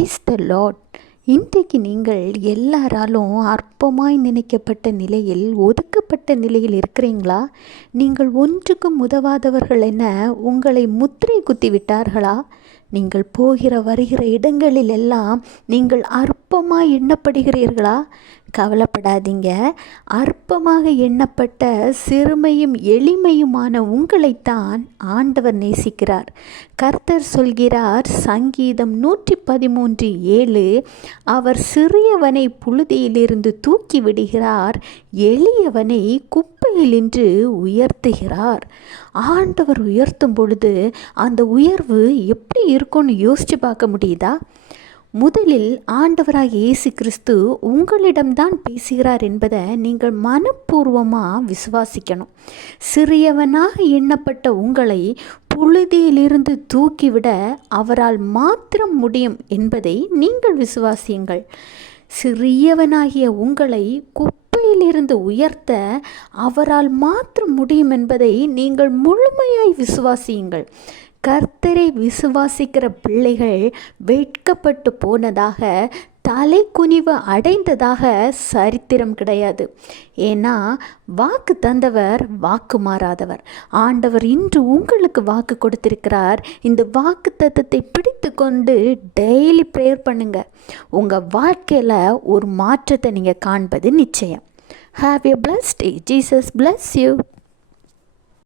Praise the Lord. இன்றைக்கு நீங்கள் எல்லாராலும் அற்பமாய் நினைக்கப்பட்ட நிலையில், ஒதுக்கப்பட்ட நிலையில் இருக்கிறீங்களா? நீங்கள் ஒன்றுக்கும் உதவாதவர்கள் என உங்களை முத்திரை குத்தி விட்டார்களா? நீங்கள் போகிற வருகிற இடங்களில் எல்லாம் நீங்கள் அற்பமாய் எண்ணப்படுகிறீர்களா? கவலைப்படாதீங்க. அற்பமாக எண்ணப்பட்ட சிறுமையும் எளிமையுமான உங்களைத்தான் ஆண்டவர் நேசிக்கிறார். கர்த்தர் சொல்கிறார், சங்கீதம் 113:7, அவர் சிறியவனை புழுதியிலிருந்து தூக்கி விடுகிறார், எளியவனை குப்பையிலின்று உயர்த்துகிறார். ஆண்டவர் உயர்த்தும் பொழுது அந்த உயர்வு எப்படி இருக்கும்னு யோசிச்சு பார்க்க முடியுதா? முதலில் ஆண்டவராக இயேசு கிறிஸ்து உங்களிடம்தான் பேசுகிறார் என்பதை நீங்கள் மனப்பூர்வமாக விசுவாசிக்கணும். சிறியவனாக எண்ணப்பட்ட உங்களை புழுதியிலிருந்து தூக்கிவிட அவரால் மாத்திரம் முடியும் என்பதை நீங்கள் விசுவாசியுங்கள். சிறியவனாகிய உங்களை குப்பையிலிருந்து உயர்த்த அவரால் மாத்திரம் முடியும் என்பதை நீங்கள் முழுமையாய் விசுவாசியுங்கள். கர்த்தரை விசுவாசிக்கிற பிள்ளைகள் வெட்கப்பட்டு போனதாக, தலை குனிவு அடைந்ததாக சரித்திரம் கிடையாது. ஏன்னா வாக்கு தந்தவர் வாக்கு மாறாதவர். ஆண்டவர் இன்று உங்களுக்கு வாக்கு கொடுத்திருக்கிறார். இந்த வாக்கு தத்தத்தை பிடித்து கொண்டு டெய்லி ப்ரேயர் பண்ணுங்க. உங்கள் வாழ்க்கையில் ஒரு மாற்றத்தை நீங்கள் காண்பது நிச்சயம். Have a blessed day. Jesus bless you.